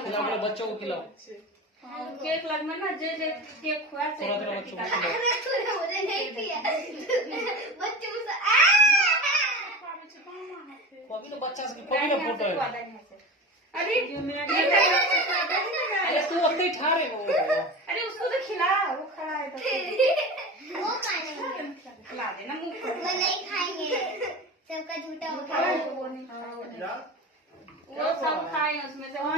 खिलाओ अपने बच्चों को खिलाओ। केक लगना ना जे जे केक खुआ से थोड़ा थोड़ा बच्चों को खिलाओ। मुझे नहीं किया बच्चों से कभी तो बच्चा से कभी ना फोटो है। अरे अरे तू अपने ठारे हो। अरे उसको तो खिला, वो खड़ा है तो वो खाने खिला देना मुंह वो नहीं खाएंगे सबका झूठा हो गया वो नहीं खाएगा। वो सब खाए उसमें से आओ